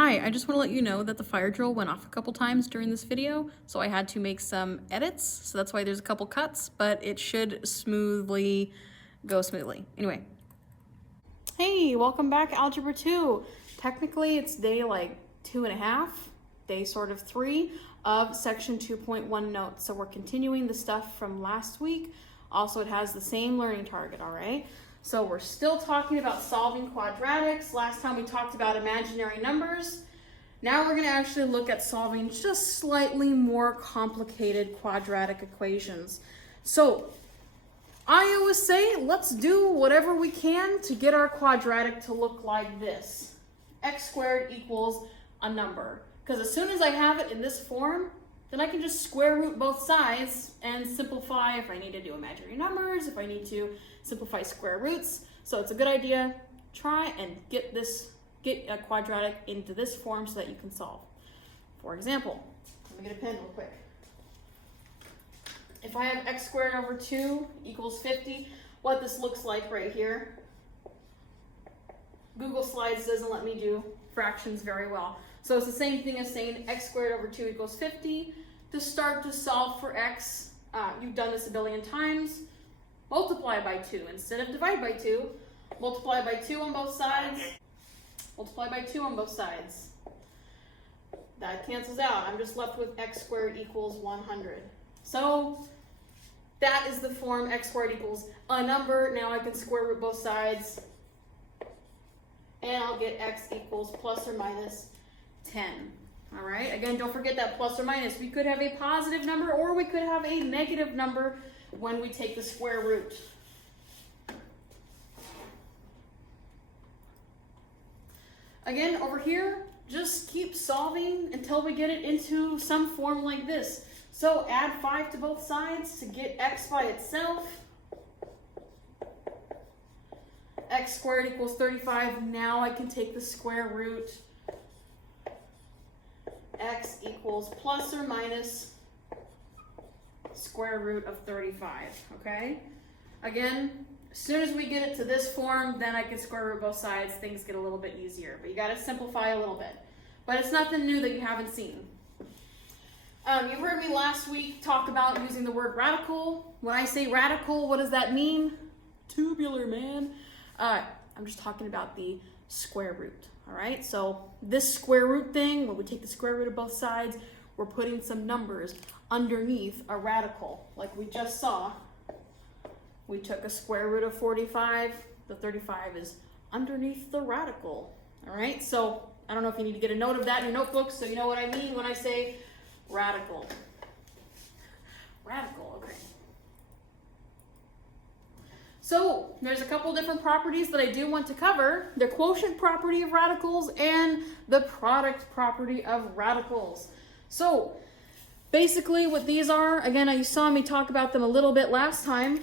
Hi, I just want to let you know that the fire drill went off a couple times during this video, so I had to make some edits, so that's why there's a couple cuts, but it should go smoothly. Anyway. Hey, welcome back, Algebra 2. Technically, it's day like 2.5, day sort of 3 of section 2.1 notes. So we're continuing the stuff from last week. Also, it has the same learning target, all right? So we're still talking about solving quadratics. Last time we talked about imaginary numbers. Now we're going to actually look at solving just slightly more complicated quadratic equations. So I always say, let's do whatever we can to get our quadratic to look like this. X squared equals a number. Because as soon as I have it in this form, then I can just square root both sides and simplify if I need to do imaginary numbers, if I need to simplify square roots. So it's a good idea. Try and get a quadratic into this form so that you can solve. For example, let me get a pen real quick. If I have x squared over 2 equals 50, what this looks like right here. Google Slides doesn't let me do fractions very well. So it's the same thing as saying x squared over 2 equals 50. To start to solve for x, you've done this a billion times. Multiply by 2 instead of divide by 2. Multiply by 2 on both sides. Multiply by 2 on both sides. That cancels out. I'm just left with x squared equals 100. So that is the form x squared equals a number. Now I can square root both sides. And I'll get x equals plus or minus 10. All right, again, don't forget that plus or minus. We could have a positive number or we could have a negative number when we take the square root. Again, over here, just keep solving until we get it into some form like this. So add 5 to both sides to get x by itself. X squared equals 35. Now I can take the square root. X equals plus or minus square root of 35, okay? Again, as soon as we get it to this form, then I can square root both sides. Things get a little bit easier, but you got to simplify a little bit. But it's nothing new that you haven't seen. You heard me last week talk about using the word radical. When I say radical, what does that mean? Tubular, man. I'm just talking about the square root, all right? So this square root thing, when we take the square root of both sides, we're putting some numbers underneath a radical, like we just saw. We took a square root of 45. The 35 is underneath the radical, all right? So I don't know if you need to get a note of that in your notebook so you know what I mean when I say radical. Radical, okay. So there's a couple different properties that I do want to cover. The quotient property of radicals and the product property of radicals. So basically what these are, again, you saw me talk about them a little bit last time.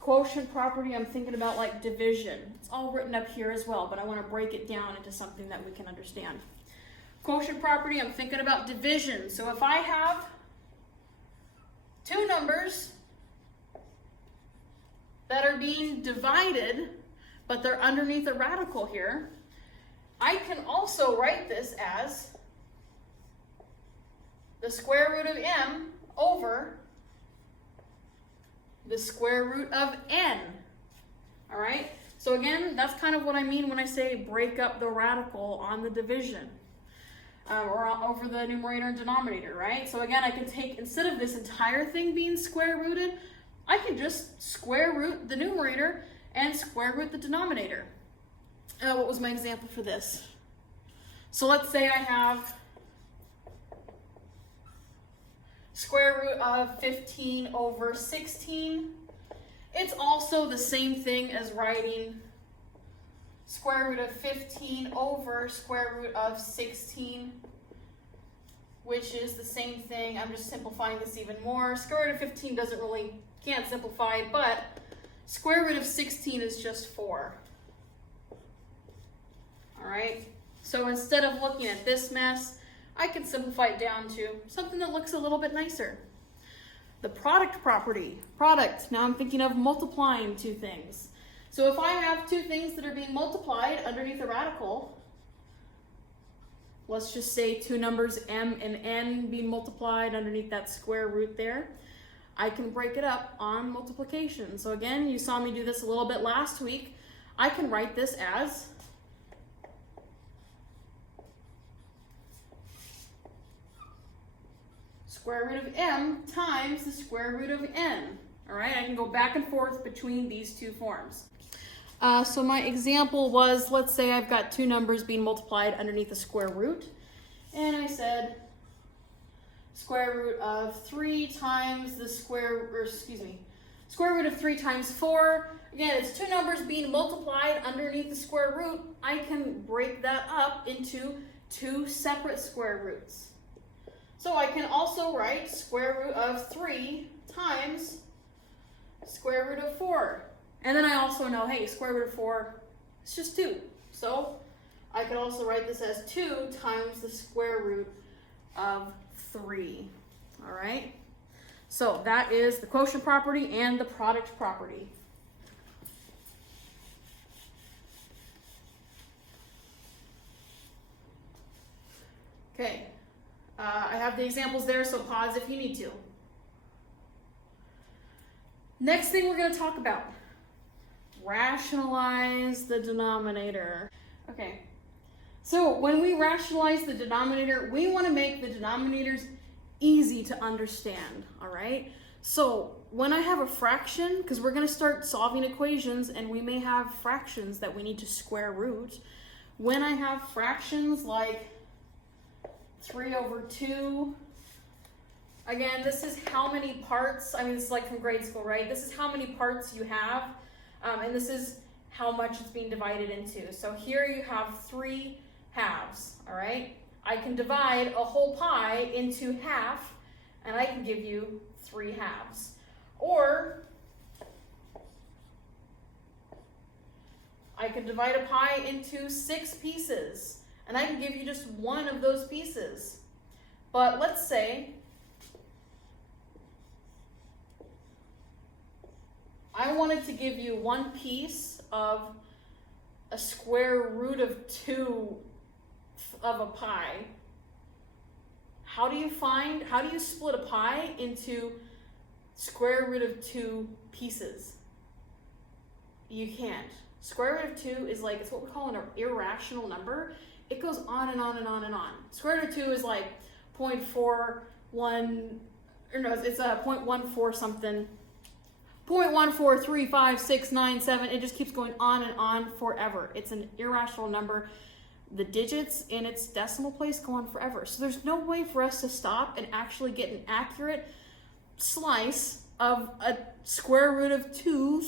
Quotient property, I'm thinking about like division. It's all written up here as well, but I want to break it down into something that we can understand. Quotient property, I'm thinking about division. So if I have two numbers that are being divided, but they're underneath a radical here, I can also write this as the square root of m over the square root of n. All right? So again, that's kind of what I mean when I say break up the radical on the division. Or over the numerator and denominator, right? So again, I can take, instead of this entire thing being square rooted, I can just square root the numerator and square root the denominator. What was my example for this? So let's say I have square root of 15 over 16. It's also the same thing as writing square root of 15 over square root of 16, which is the same thing. I'm just simplifying this even more. Square root of 15 can't simplify it, but square root of 16 is just 4. All right, so instead of looking at this mess, I can simplify it down to something that looks a little bit nicer. The product property, product, now I'm thinking of multiplying two things. So if I have two things that are being multiplied underneath a radical, let's just say two numbers m and n being multiplied underneath that square root there, I can break it up on multiplication. So again, you saw me do this a little bit last week. I can write this as square root of m times the square root of n. All right, I can go back and forth between these two forms. So my example was, let's say I've got two numbers being multiplied underneath a square root, and I said square root of 3 times the square root of 3 times 4. Again, it's two numbers being multiplied underneath the square root. I can break that up into two separate square roots. So I can also write square root of 3 times square root of 4. And then I also know, hey, square root of 4 is just 2. So I could also write this as 2 times the square root of 3. All right? So that is the quotient property and the product property. Okay. I have the examples there, so pause if you need to. Next thing we're going to talk about. Rationalize the denominator. Okay, so when we rationalize the denominator, we want to make the denominators easy to understand, all right? So when I have a fraction, because we're going to start solving equations and we may have fractions that we need to square root. When I have fractions like 3/2, again, this is how many parts, I mean, this is like from grade school, right? This is how many parts you have. And this is how much it's being divided into. So here you have 3 halves, all right? I can divide a whole pie into half, and I can give you 3 halves. Or I can divide a pie into 6 pieces, and I can give you just one of those pieces. But let's say I wanted to give you one piece of a square root of 2 of a pie. How do you split a pie into square root of 2 pieces? You can't. Square root of 2 is like, it's what we call an irrational number. It goes on and on and on and on. Square root of 2 is like 0.41, or no, it's a 0.14 something. 0.1435697, it just keeps going on and on forever. It's an irrational number. The digits in its decimal place go on forever. So there's no way for us to stop and actually get an accurate slice of a square root of 2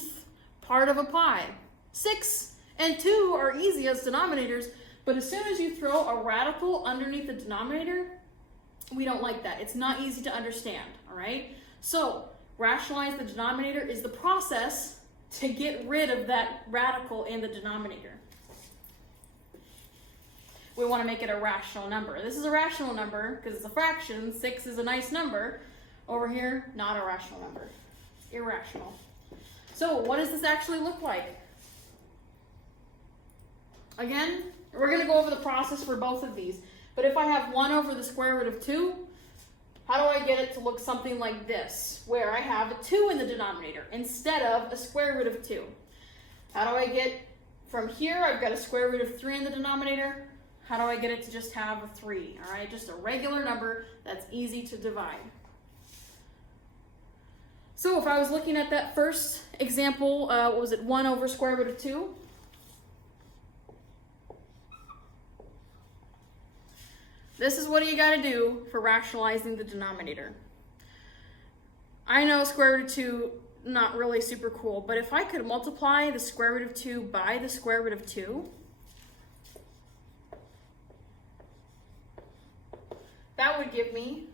part of a pie. 6 and 2 are easy as denominators, but as soon as you throw a radical underneath the denominator, we don't like that. It's not easy to understand, all right? So rationalize the denominator is the process to get rid of that radical in the denominator. We want to make it a rational number. This is a rational number because it's a fraction. 6 is a nice number. Over here, not a rational number. Irrational. So what does this actually look like? Again, we're going to go over the process for both of these. But if I have 1 over the square root of 2, how do I get it to look something like this, where I have a 2 in the denominator instead of a square root of 2? How do I get from here, I've got a square root of 3 in the denominator. How do I get it to just have a 3? All right, just a regular number that's easy to divide. So if I was looking at that first example, what was it, 1 over square root of 2? This is what you got to do for rationalizing the denominator. I know square root of 2, not really super cool, but if I could multiply the square root of 2 by the square root of 2, that would give me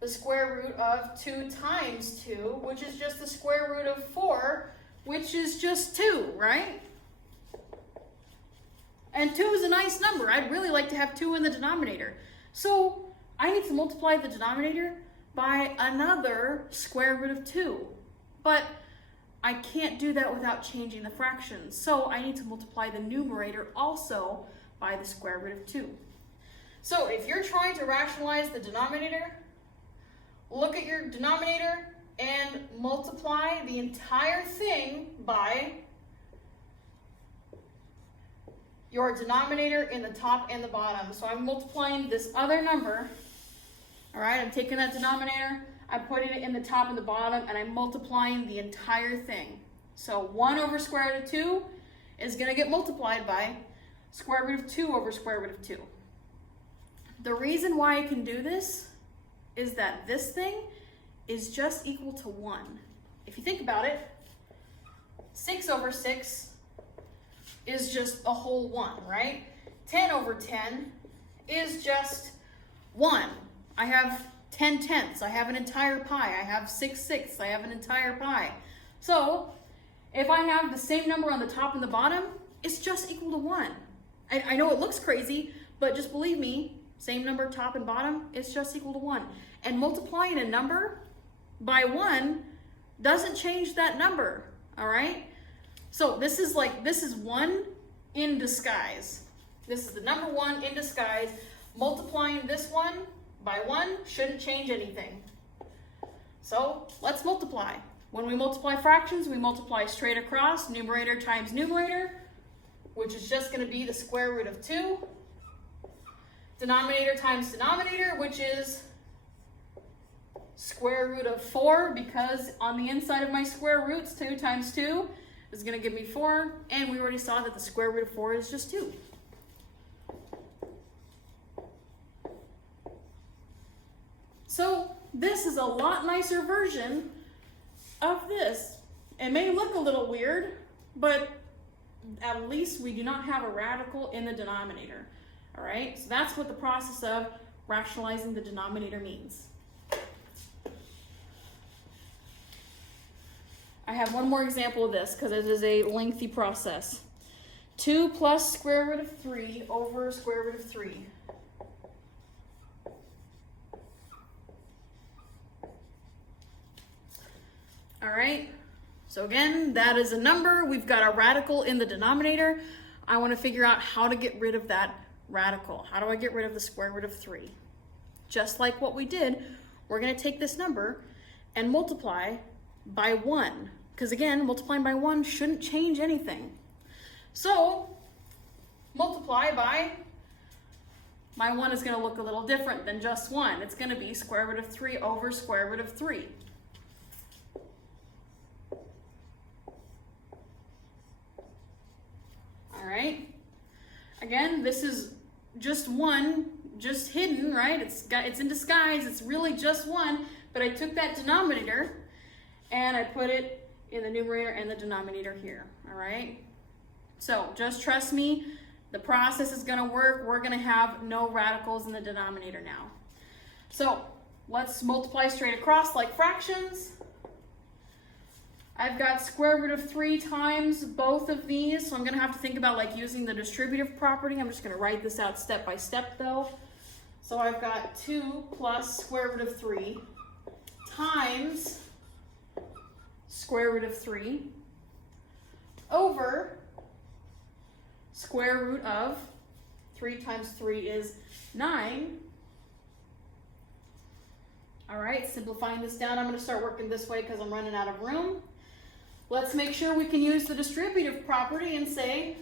the square root of 2 times 2, which is just the square root of 4, which is just 2, right? And 2 is a nice number. I'd really like to have 2 in the denominator. So I need to multiply the denominator by another square root of 2. But I can't do that without changing the fractions. So I need to multiply the numerator also by the square root of 2. So if you're trying to rationalize the denominator, look at your denominator and multiply the entire thing by your denominator in the top and the bottom. So I'm multiplying this other number. All right, I'm taking that denominator, I'm putting it in the top and the bottom, and I'm multiplying the entire thing. So 1 over square root of 2 is going to get multiplied by square root of 2 over square root of 2. The reason why I can do this is that this thing is just equal to 1. If you think about it, 6 over 6 is just a whole 1, right? 10 over 10 is just 1. I have 10 tenths, I have an entire pi, I have 6 sixths, I have an entire pi. So if I have the same number on the top and the bottom, it's just equal to 1. I know it looks crazy, but just believe me, same number top and bottom, it's just equal to 1. And multiplying a number by 1 doesn't change that number, all right? So this is 1 in disguise. This is the number 1 in disguise. Multiplying this one by 1 shouldn't change anything. So let's multiply. When we multiply fractions, we multiply straight across, numerator times numerator, which is just going to be the square root of 2. Denominator times denominator, which is square root of 4, because on the inside of my square roots, 2 times 2 is going to give me 4, and we already saw that the square root of 4 is just 2. So this is a lot nicer version of this. It may look a little weird, but at least we do not have a radical in the denominator. All right, so that's what the process of rationalizing the denominator means. I have one more example of this because it is a lengthy process. 2 plus square root of 3 over square root of 3. All right, so again, that is a number. We've got a radical in the denominator. I want to figure out how to get rid of that radical. How do I get rid of the square root of 3? Just like what we did, we're going to take this number and multiply by 1. Because again, multiplying by 1 shouldn't change anything. So, multiply by, my 1 is going to look a little different than just 1. It's going to be square root of 3 over square root of 3. All right. Again, this is just 1, just hidden, right? It's in disguise. It's really just 1, but I took that denominator and I put it in the numerator and the denominator here, all right? So just trust me, the process is gonna work. We're gonna have no radicals in the denominator now. So let's multiply straight across like fractions. I've got square root of 3 times both of these, so I'm gonna have to think about like using the distributive property. I'm just gonna write this out step by step though. So I've got 2 plus square root of 3 times square root of 3 over square root of 3 times 3 is 9. All right, simplifying this down, I'm going to start working this way because I'm running out of room. Let's make sure we can use the distributive property and say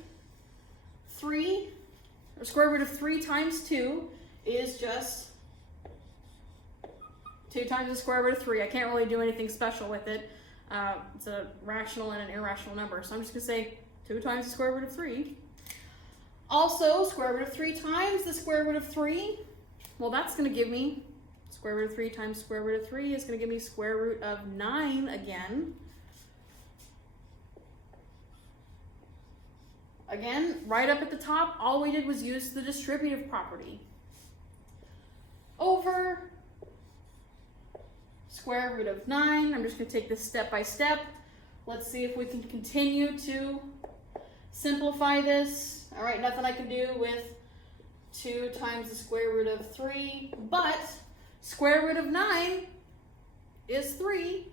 3, or square root of 3 times 2 is just 2 times the square root of 3. I can't really do anything special with it. It's a rational and an irrational number. So I'm just going to say 2 times the square root of 3. Also, square root of 3 times the square root of 3. Well, that's going to give me square root of 3 times square root of 3 is going to give me square root of 9 again. Again, right up at the top, all we did was use the distributive property. Over square root of 9. I'm just going to take this step by step. Let's see if we can continue to simplify this. All right, nothing I can do with 2 times the square root of 3, but square root of 9 is 3.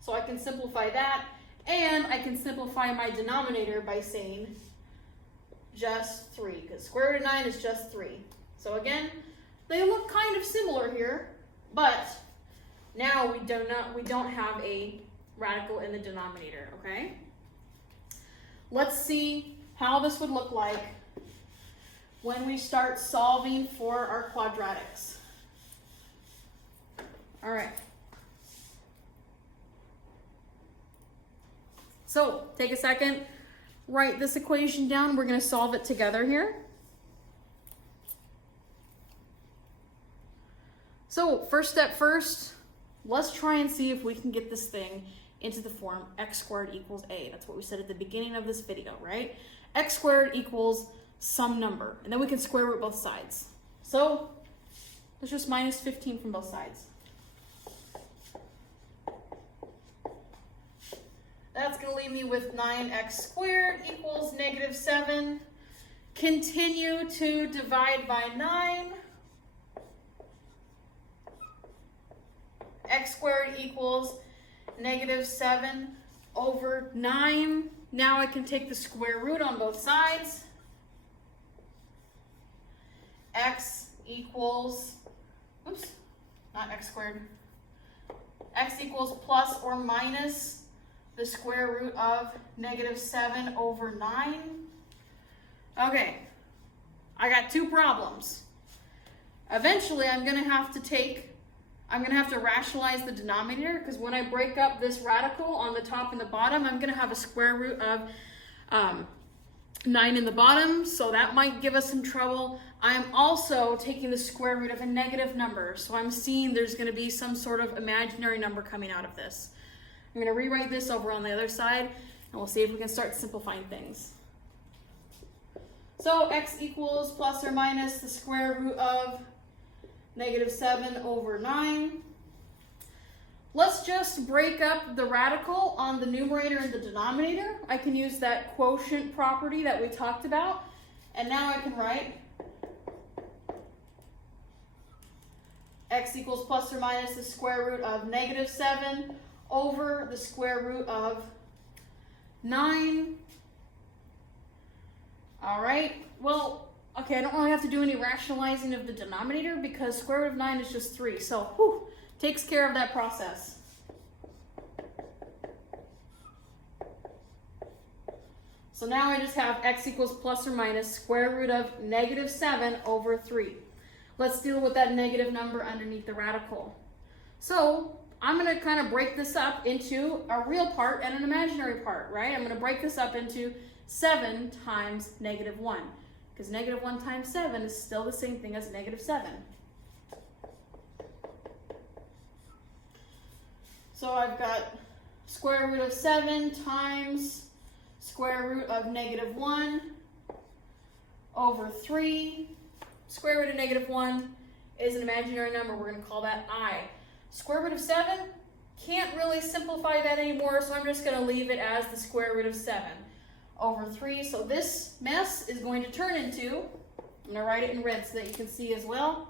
So I can simplify that, and I can simplify my denominator by saying just 3, because square root of 9 is just 3. So again, they look kind of similar here, but now we don't have a radical in the denominator, okay? Let's see how this would look like when we start solving for our quadratics. All right. So take a second, write this equation down. We're going to solve it together here. So first step first, let's try and see if we can get this thing into the form x squared equals a. That's what we said at the beginning of this video, right? X squared equals some number, and then we can square root both sides. So let's just minus 15 from both sides. That's going to leave me with 9x squared equals negative 7. Continue to divide by 9. X squared equals negative 7 over 9. Now I can take the square root on both sides. X equals, oops, not x squared. X equals plus or minus the square root of negative 7 over 9. Okay, I got two problems. Eventually I'm going to have to rationalize the denominator, because when I break up this radical on the top and the bottom, I'm going to have a square root of 9 in the bottom, so that might give us some trouble. I'm also taking the square root of a negative number, so I'm seeing there's going to be some sort of imaginary number coming out of this. I'm going to rewrite this over on the other side, and we'll see if we can start simplifying things. So x equals plus or minus the square root of negative 7 over 9. Let's just break up the radical on the numerator and the denominator. I can use that quotient property that we talked about. And now I can write x equals plus or minus the square root of negative 7 over the square root of 9. All right, well, okay, I don't really have to do any rationalizing of the denominator because square root of 9 is just 3. So, takes care of that process. So now I just have x equals plus or minus square root of negative 7 over 3. Let's deal with that negative number underneath the radical. So I'm going to kind of break this up into a real part and an imaginary part, right? I'm going to break this up into 7 times negative 1. Because negative 1 times 7 is still the same thing as negative 7. So I've got square root of 7 times square root of negative 1 over 3. Square root of negative 1 is an imaginary number. We're going to call that I. Square root of 7, can't really simplify that anymore, so I'm just going to leave it as the square root of 7 over 3. So this mess is going to turn into, I'm going to write it in red so that you can see as well,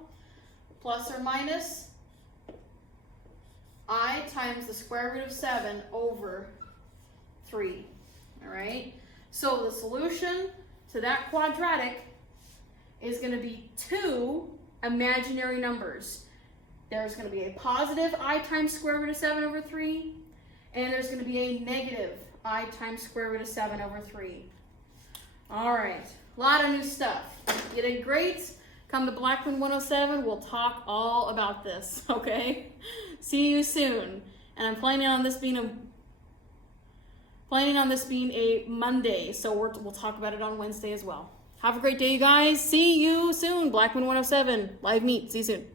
plus or minus I times the square root of 7 over 3. All right, so the solution to that quadratic is going to be 2 imaginary numbers. There's going to be a positive I times square root of 7 over 3, and there's going to be a negative I times square root of 7 over 3. All right, a lot of new stuff. You did great. Come to Blackman 107, we'll talk all about this, okay? See you soon. And I'm planning on this being a Monday, so we'll talk about it on Wednesday as well. Have a great day, you guys. See you soon. Blackman 107, live meet. See you soon.